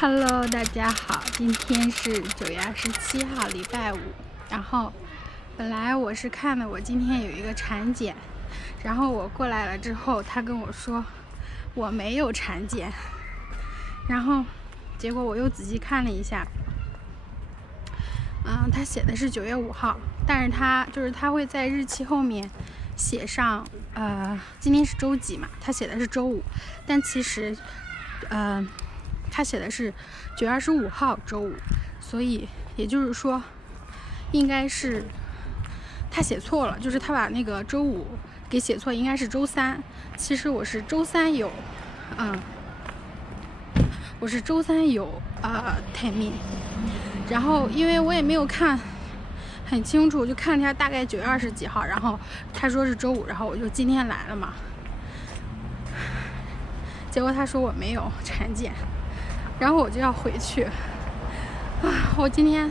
Hello， 大家好，今天是9月27号，礼拜五。然后，本来我是看的，我今天有一个产检，然后我过来了之后，他跟我说我没有产检，然后结果我又仔细看了一下，他写的是9月5号，但是他会在日期后面写上今天是周几嘛，他写的是周五，但其实他写的是9月25号周五，所以也就是说应该是他写错了，就是他把那个周五给写错，应该是周三。其实我是周三有探秘，然后因为我也没有看很清楚，就看了一下大概9月20几号，然后他说是周五，然后我就今天来了嘛，结果他说我没有产检，然后我就要回去我今天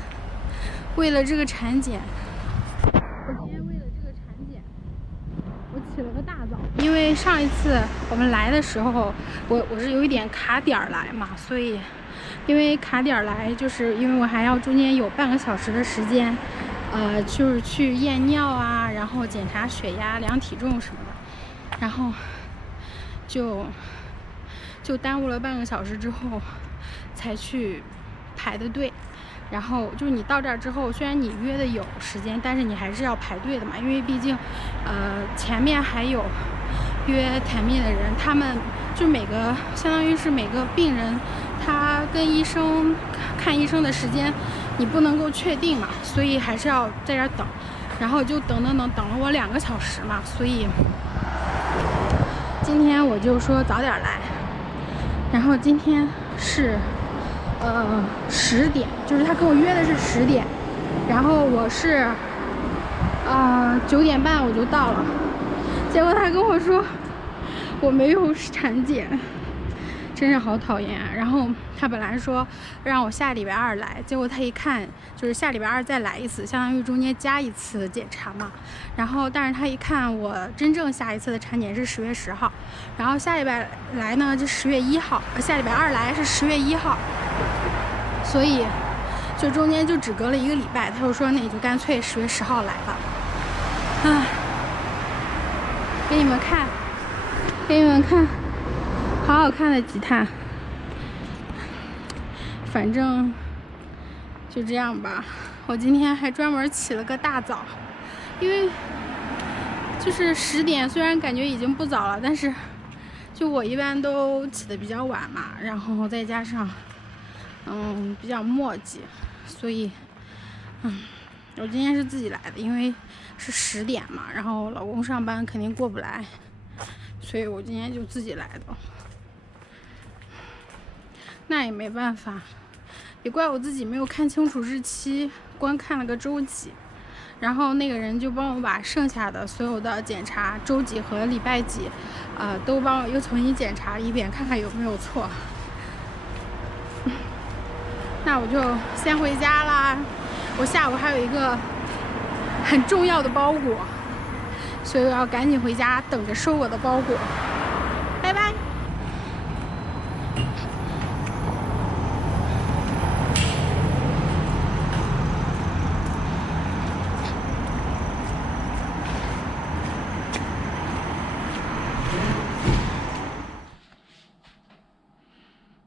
为了这个产检，我起了个大早，因为上一次我们来的时候，我是有一点卡点来嘛，所以因为卡点来，就是因为我还要中间有半个小时的时间，就是去验尿啊，然后检查血压、量体重什么的，然后就耽误了半个小时之后才去排的队。然后就是你到这儿之后，虽然你约的有时间，但是你还是要排队的嘛，因为毕竟前面还有约探秘的人，他们就相当于是每个病人他跟医生看医生的时间你不能够确定嘛，所以还是要在这儿等，然后就等了我2个小时嘛，所以今天我就说早点来，然后今天是10点，就是他跟我约的是10点，然后我是9点半我就到了，结果他跟我说我没有产检，真是好讨厌啊。然后他本来说让我下礼拜2来，结果他一看就是下礼拜2再来一次，相当于中间加一次检查嘛。然后但是他一看我真正下一次的产检是10月10号，然后下礼拜来呢就10月1号，下礼拜2来是10月1号，所以就中间就只隔了1个礼拜。他就说那你就干脆10月10号来吧。给你们看好好看的吉他，反正就这样吧。我今天还专门起了个大早，因为就是10点，虽然感觉已经不早了，但是就我一般都起得比较晚嘛，然后再加上比较磨叽，所以我今天是自己来的，因为是10点嘛，然后老公上班肯定过不来，所以我今天就自己来的。那也没办法，也怪我自己没有看清楚日期，光看了个周几，然后那个人就帮我把剩下的所有的检查周几和礼拜几都帮我又重新检查一遍，看看有没有错。那我就先回家啦，我下午还有一个很重要的包裹，所以我要赶紧回家等着收我的包裹。拜拜。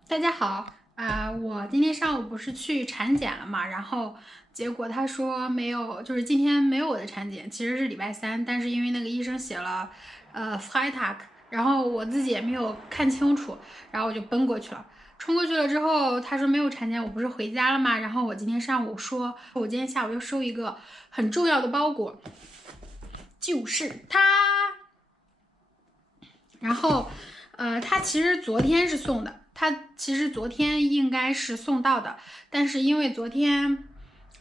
大家好，我今天上午不是去产检了嘛，然后结果他说没有，就是今天没有我的产检，其实是礼拜3，但是因为那个医生写了Freitag， 然后我自己也没有看清楚，然后我就奔过去了。冲过去了之后，他说没有产检，我不是回家了吗？然后我今天上午说，我今天下午要收一个很重要的包裹，就是它。然后他其实昨天是送的。他其实昨天应该是送到的，但是因为昨天，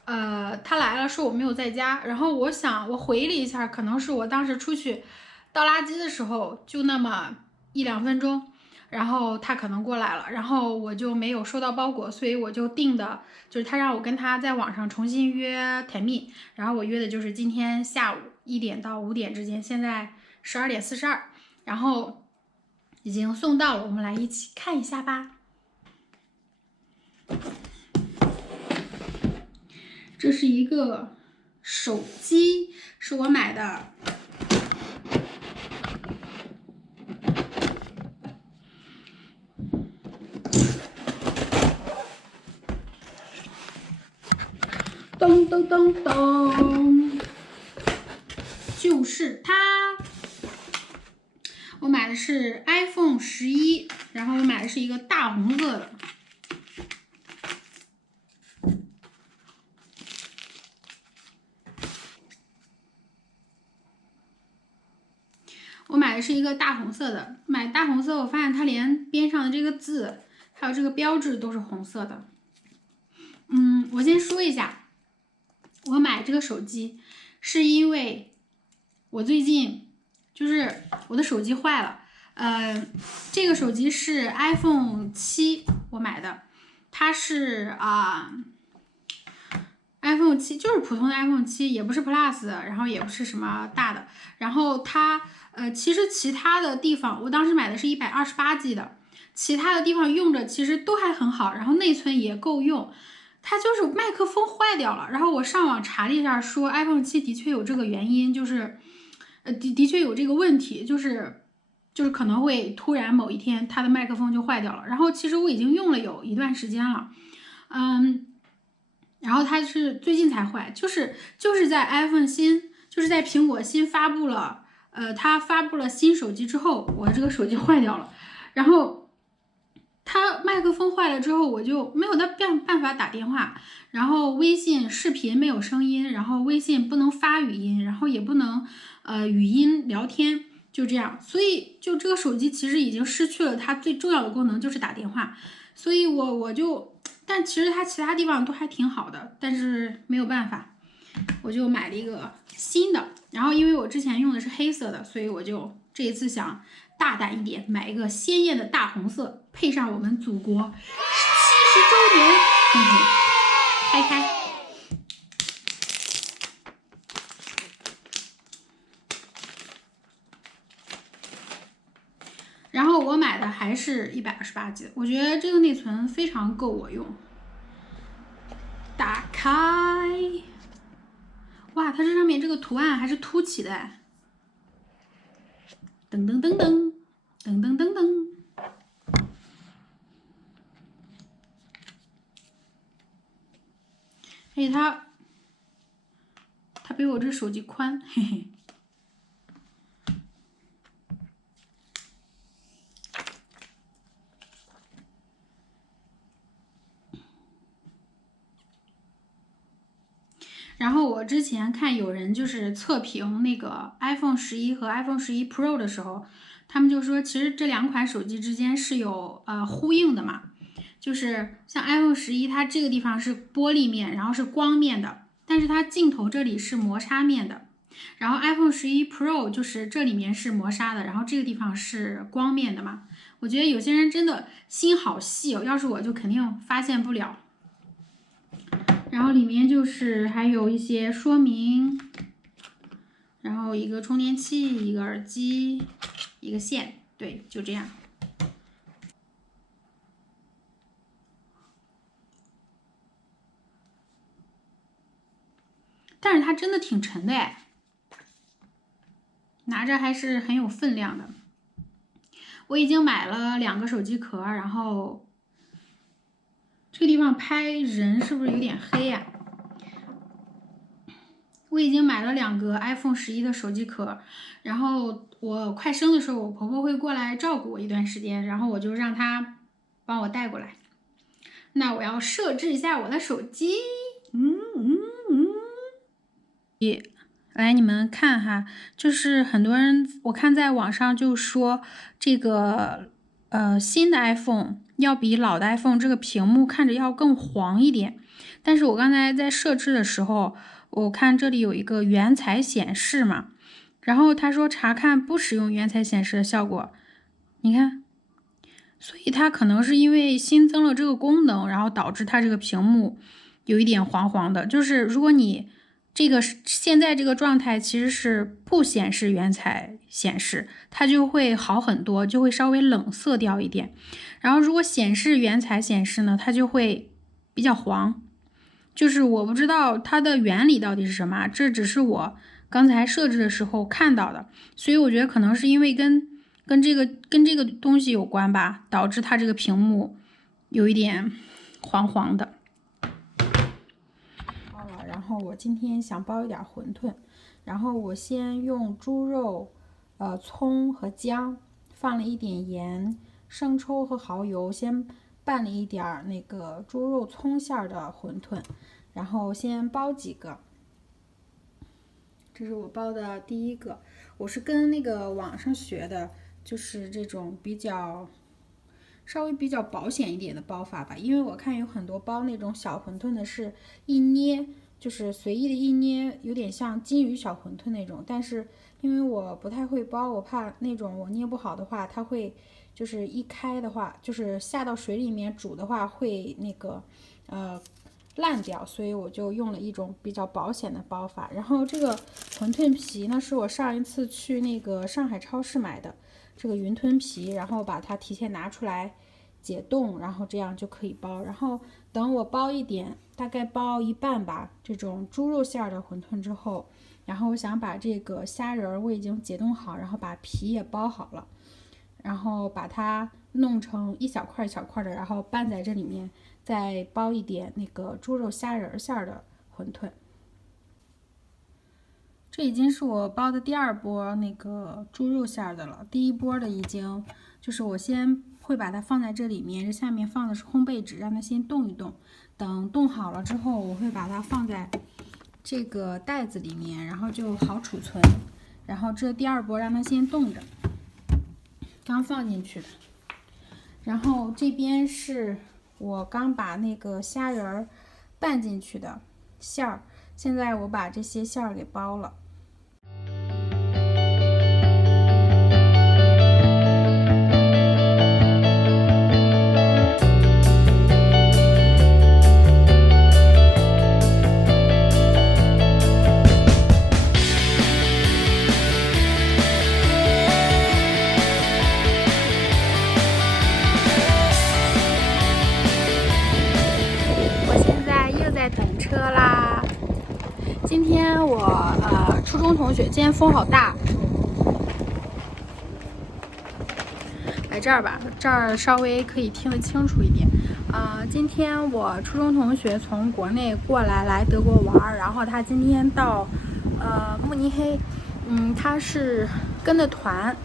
他来了，说我没有在家，然后我回了一下，可能是我当时出去倒垃圾的时候，就那么1-2分钟，然后他可能过来了，然后我就没有收到包裹，所以我就定的就是他让我跟他在网上重新约探秘，然后我约的就是今天下午1点到5点之间，现在12点42，然后已经送到了，我们来一起看一下吧。这是一个手机，是我买的。咚咚咚咚，就是它。我买的是 iPhone 11，然后我买的是一个大红色的。我买的是一个大红色的，买大红色，我发现它连边上的这个字，还有这个标志都是红色的。我先说一下，我买这个手机是因为我最近就是我的手机坏了，这个手机是 iPhone 7我买的，它是iPhone 7，就是普通的 iPhone 7，也不是 Plus， 然后也不是什么大的，然后它其实其他的地方，我当时买的是128G 的，其他的地方用着其实都还很好，然后内存也够用。它就是麦克风坏掉了，然后我上网查了一下，说 iPhone 7的确有这个原因，就是的确有这个问题，就是可能会突然某一天它的麦克风就坏掉了。然后其实我已经用了有一段时间了，然后它是最近才坏，就是在 iPhone 就是在苹果新发布了，它发布了新手机之后，我这个手机坏掉了，然后它麦克风坏了之后，我就没有办法打电话，然后微信视频没有声音，然后微信不能发语音，然后也不能语音聊天，就这样，所以就这个手机其实已经失去了它最重要的功能，就是打电话，所以我就，但其实它其他地方都还挺好的，但是没有办法，我就买了一个新的，然后因为我之前用的是黑色的，所以我就这一次想大胆一点，买一个鲜艳的大红色，配上我们祖国70周年，开开。然后我买的还是128G的，我觉得这个内存非常够我用。打开，哇，它这上面这个图案还是凸起的，噔噔噔噔噔噔噔噔。而且它比我这手机宽，嘿嘿。然后我之前看有人就是测评那个 iPhone 11和 iPhone 11 Pro 的时候，他们就说其实这两款手机之间是有呼应的嘛，就是像 iPhone 11它这个地方是玻璃面，然后是光面的，但是它镜头这里是磨砂面的，然后 iPhone 11 Pro 就是这里面是磨砂的，然后这个地方是光面的嘛。我觉得有些人真的心好细哦，要是我就肯定发现不了。然后里面就是还有一些说明，然后一个充电器，一个耳机，一个线，对，就这样。但是它真的挺沉的哎，拿着还是很有分量的。我已经买了2个手机壳，然后这个地方拍人是不是有点黑呀？我已经买了2个 iPhone 11的手机壳，然后我快生的时候，我婆婆会过来照顾我一段时间，然后我就让她帮我带过来。那我要设置一下我的手机，来你们看哈，就是很多人我看在网上就说这个新的 iPhone 要比老的 iPhone 这个屏幕看着要更黄一点，但是我刚才在设置的时候，我看这里有一个原彩显示嘛，然后他说查看不使用原彩显示的效果，你看，所以它可能是因为新增了这个功能，然后导致它这个屏幕有一点黄黄的，就是如果你这个现在这个状态其实是不显示原彩显示，它就会好很多，就会稍微冷色调一点。然后如果显示原彩显示呢，它就会比较黄，就是我不知道它的原理到底是什么，这只是我刚才设置的时候看到的，所以我觉得可能是因为跟这个东西有关吧，导致它这个屏幕有一点黄黄的。好了，然后我今天想包一点馄饨，然后我先用猪肉、葱和姜，放了一点盐、生抽和蚝油，先拌了一点那个猪肉葱馅的馄饨，然后先包几个。这是我包的第一个，我是跟那个网上学的，就是这种稍微比较保险一点的包法吧，因为我看有很多包那种小馄饨的是一捏，就是随意的一捏，有点像金鱼小馄饨那种，但是因为我不太会包，我怕那种我捏不好的话，它会就是一开的话，就是下到水里面煮的话会那个烂掉，所以我就用了一种比较保险的包法。然后这个馄饨皮呢，是我上一次去那个上海超市买的这个云吞皮，然后把它提前拿出来解冻，然后这样就可以包。然后等我包一点，大概包一半吧，这种猪肉馅的馄饨之后，然后我想把这个虾仁我已经解冻好，然后把皮也包好了，然后把它弄成一小块一小块的，然后拌在这里面，再包一点那个猪肉虾仁馅的馄饨。这已经是我包的第二波那个猪肉馅的了，第一波的已经就是我先会把它放在这里面，这下面放的是烘焙纸，让它先冻一冻，等冻好了之后，我会把它放在这个袋子里面，然后就好储存。然后这第二波让它先冻着，刚放进去的。然后这边是我刚把那个虾仁拌进去的馅儿，现在我把这些馅儿给包了。车啦！今天我初中同学，今天风好大，来这儿吧，这儿稍微可以听得清楚一点。今天我初中同学从国内过来德国玩，然后他今天到慕尼黑，他是跟的团。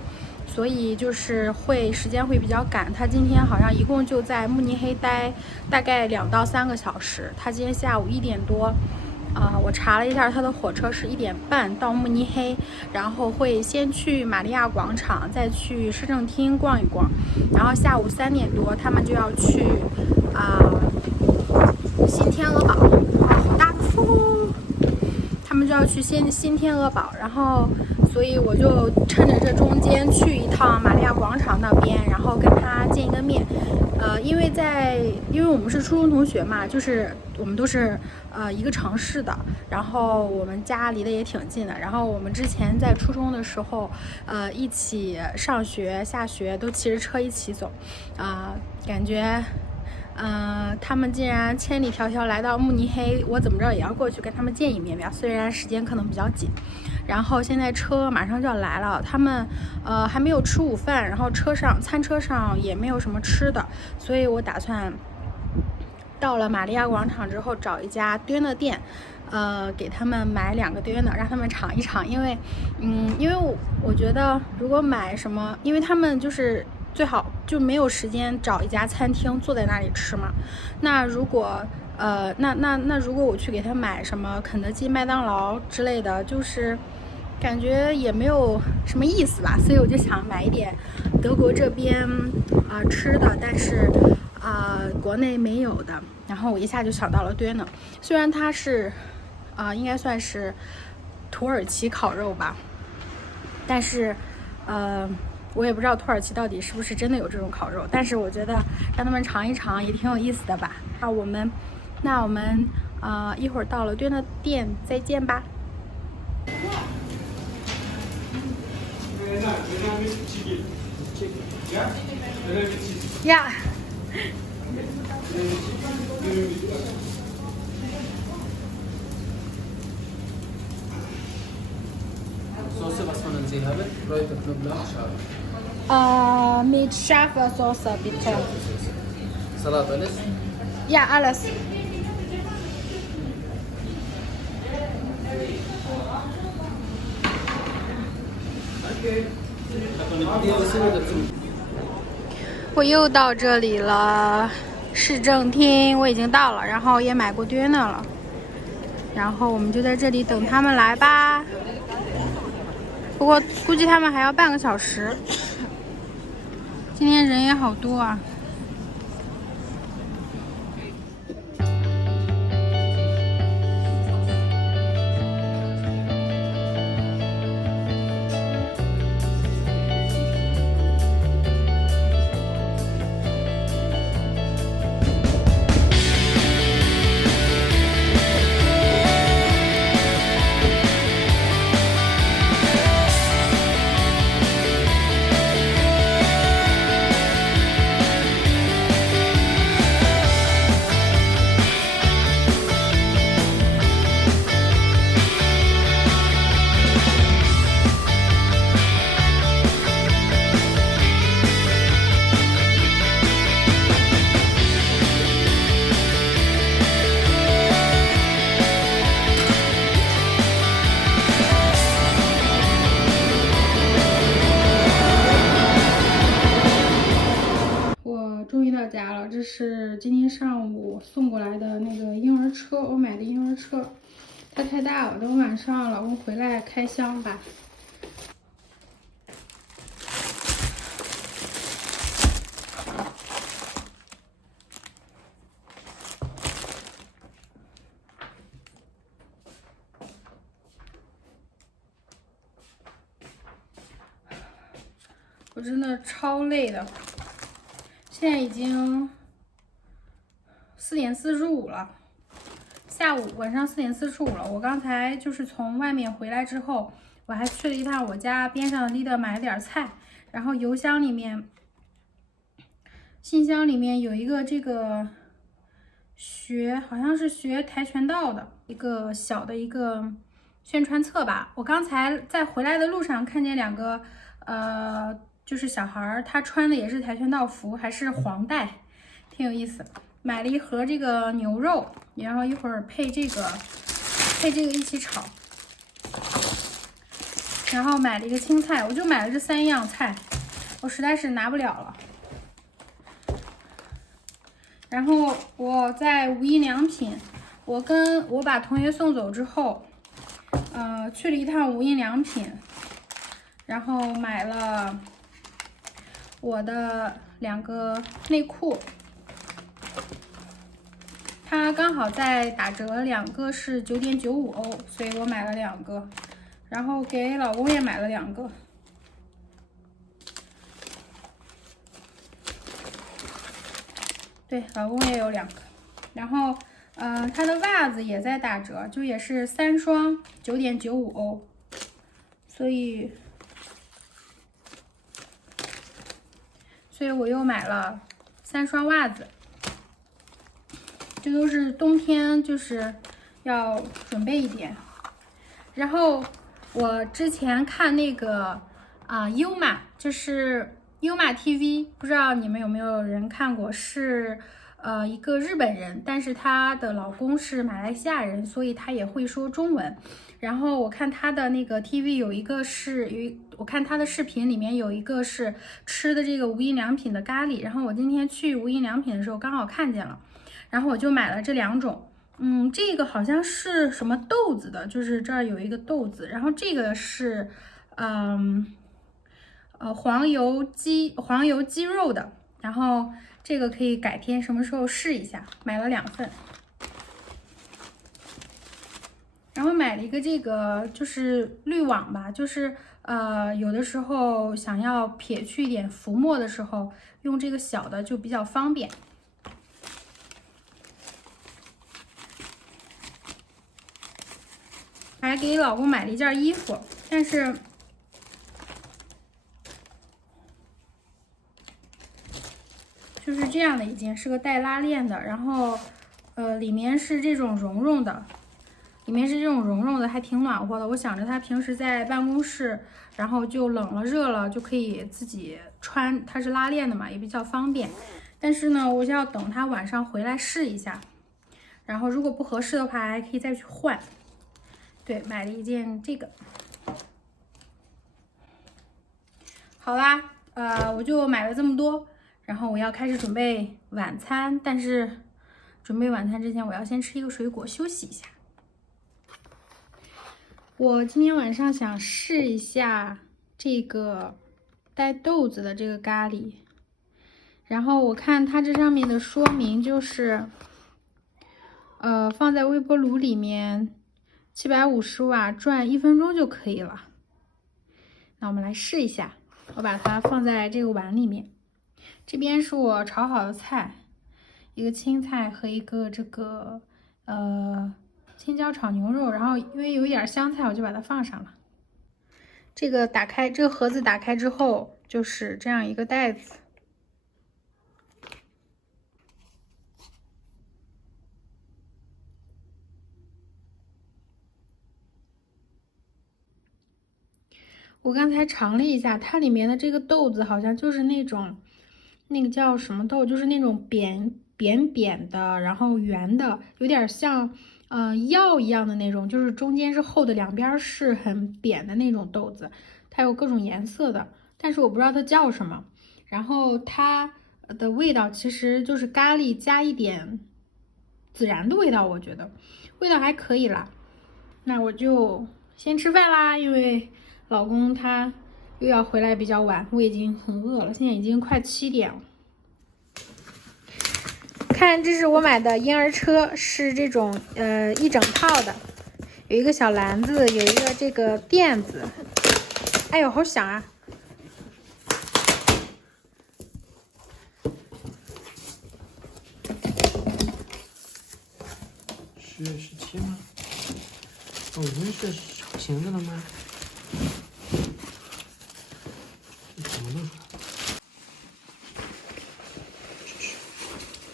所以就是时间会比较赶，他今天好像一共就在慕尼黑待大概2到3个小时。他今天下午1点多，我查了一下，他的火车是1点半到慕尼黑，然后会先去玛利亚广场，再去市政厅逛一逛，然后下午3点多他们就要去新天鹅堡，好大的风，他们就要去新天鹅堡，然后。所以我就趁着这中间去一趟玛利亚广场那边，然后跟他见一个面。因为我们是初中同学嘛，就是我们都是一个城市的，然后我们家离得也挺近的。然后我们之前在初中的时候，一起上学下学都骑着车一起走，感觉。他们竟然千里迢迢来到慕尼黑，我怎么着也要过去跟他们见一面吧，虽然时间可能比较紧。然后现在车马上就要来了，他们还没有吃午饭，然后餐车上也没有什么吃的，所以我打算到了玛利亚广场之后找一家döner店，给他们买2个döner，让他们尝一尝，因为我觉得如果买什么，因为他们就是最好就没有时间找一家餐厅坐在那里吃嘛。那如果如果我去给他买什么肯德基、麦当劳之类的，就是感觉也没有什么意思吧。所以我就想买一点德国这边吃的，但是国内没有的。然后我一下就想到了döner，虽然它是应该算是土耳其烤肉吧，但是我也不知道土耳其到底是不是真的有这种烤肉，但是我觉得让他们尝一尝也挺有意思的吧。那我们一会儿到了döner店再见吧。呀。Sie haben Kräuter, Knoblauch, scharf. Mit scharfer Soße bitte. Salat alles? Ja, alles.我又到这里了，市政厅我已经到了，然后也买过 dinner 了，然后我们就在这里等他们来吧。不过估计他们还要半个小时。今天人也好多啊。终于到家了，这是今天上午送过来的那个婴儿车，我买的婴儿车，它太大了，等我晚上老公回来开箱吧。我真的超累的。现在已经4点45了，晚上4点45了。我刚才就是从外面回来之后，我还去了一趟我家边上的 Lidl 买了点菜，然后信箱里面有一个这个好像是学跆拳道的一个小的一个宣传册吧。我刚才在回来的路上看见2个就是小孩儿，他穿的也是跆拳道服，还是黄带，挺有意思。买了一盒这个牛肉，然后一会儿配这个一起炒。然后买了一个青菜，我就买了这3样菜，我实在是拿不了了。然后我在无印良品，我把同学送走之后，去了一趟无印良品，然后买了我的2个内裤，它刚好在打折，2个是9.95欧，所以我买了2个，然后给老公也买了2个。对，老公也有2个，然后他的袜子也在打折，就也是3双9.95欧，所以我又买了3双袜子，这都是冬天就是要准备一点。然后我之前看那个优玛，就是优玛 TV， 不知道你们有没有人看过，是一个日本人，但是她的老公是马来西亚人，所以她也会说中文。然后我看她的那个 TV 我看她的视频里面有一个是吃的这个无印良品的咖喱，然后我今天去无印良品的时候刚好看见了，然后我就买了这2种。这个好像是什么豆子的，就是这儿有一个豆子，然后这个是黄油鸡肉的，然后这个可以改天什么时候试一下，买了2份。然后买了一个这个就是滤网吧，就是有的时候想要撇去一点浮沫的时候，用这个小的就比较方便。还给老公买了一件衣服，但是就是这样的，已经是个带拉链的，然后里面是这种绒绒的，里面是这种绒绒的，还挺暖和的。我想着它平时在办公室，然后就冷了热了就可以自己穿，它是拉链的嘛，也比较方便。但是呢，我就要等它晚上回来试一下，然后如果不合适的话，还可以再去换。对，买了一件这个。好啦，我就买了这么多，然后我要开始准备晚餐。但是准备晚餐之前，我要先吃一个水果休息一下。我今天晚上想试一下这个带豆子的这个咖喱，然后我看它这上面的说明就是，放在微波炉里面750瓦转1分钟就可以了。那我们来试一下，我把它放在这个碗里面。这边是我炒好的菜，一个青菜和一个这个青椒炒牛肉，然后因为有一点香菜，我就把它放上了。这个打开，这个盒子打开之后就是这样一个袋子。我刚才尝了一下，它里面的这个豆子好像就是那种，那个叫什么豆，就是那种扁的，然后圆的，有点像药一样的那种，就是中间是厚的，两边是很扁的那种豆子。它有各种颜色的，但是我不知道它叫什么。然后它的味道其实就是咖喱加一点孜然的味道，我觉得味道还可以啦。那我就先吃饭啦，因为老公他又要回来比较晚，我已经很饿了，现在已经快7点了。看，这是我买的婴儿车，是这种一整套的，有一个小篮子，有一个这个垫子。哎呦，好响啊！是17吗？我们是成型的了吗？怎么弄出来？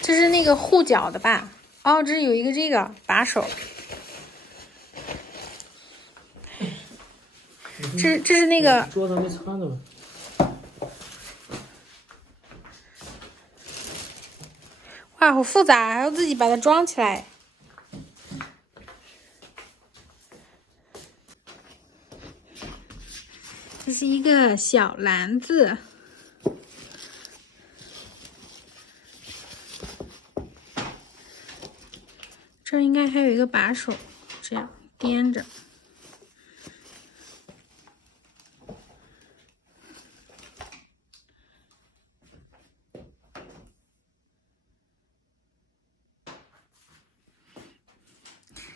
这是那个护脚的吧？哦，这是有一个这个把手。这是那个桌子没擦的吧？哇，好复杂，还要自己把它装起来。这是一个小篮子，这应该还有一个把手，这样掂着。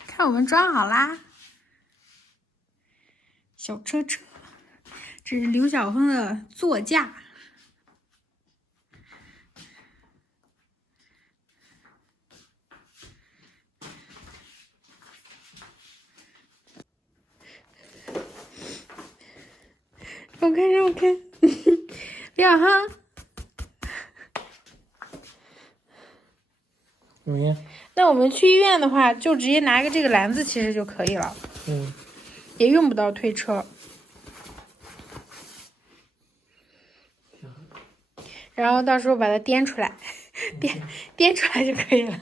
看我们装好啦，小车车，这是刘晓峰的座驾。让我看，让我看，刘晓峰，怎么样？那我们去医院的话，就直接拿个这个篮子，其实就可以了。也用不到推车。然后到时候把它颠出来，颠出来就可以了。